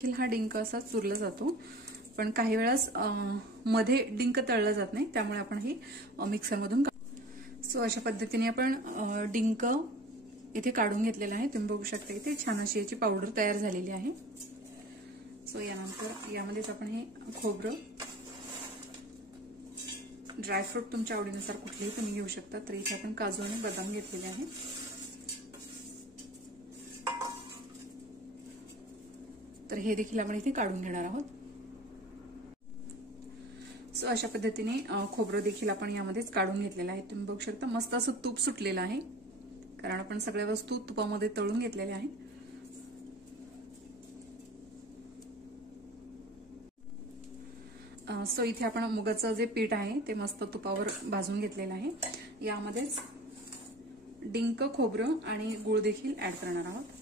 हा डिंक असा चुरला जातो, पण काही वेळेस मध्ये डिंक तळला जात नाही, त्यामुळे आपण हे मिक्सरमधून सो अशा पद्धतीने आपण डिंक इथे काढून घेतलेला आहे। तुम्ही बघू शकता इथे छान अशी याची पावडर तयार झालेली आहे। सो यानंतर यामध्येच आपण हे खोबरं, ड्रायफ्रूट तुमच्या आवडीनुसार कुठलेही तुम्ही घेऊ शकता। तर इथे आपण काजू आणि बदाम घेतलेले आहे। तर हे देखील आपण इथे काढून घेणार आहोत। सो अशा पद्धतीने खोबरं देखील आपण यामध्येच काढून घेतलेलं आहे। तुम्ही बघू शकता मस्त असं तूप सुटलेलं आहे, कारण आपण सगळ्या वस्तू तुपामध्ये तळून घेतलेल्या आहे। सो इथे आपण मुगाचं जे पीठ आहे ते मस्त तुपावर भाजून घेतलेलं आहे। यामध्येच डिंक, खोबरं आणि गूळ देखील ऍड करणार आहोत।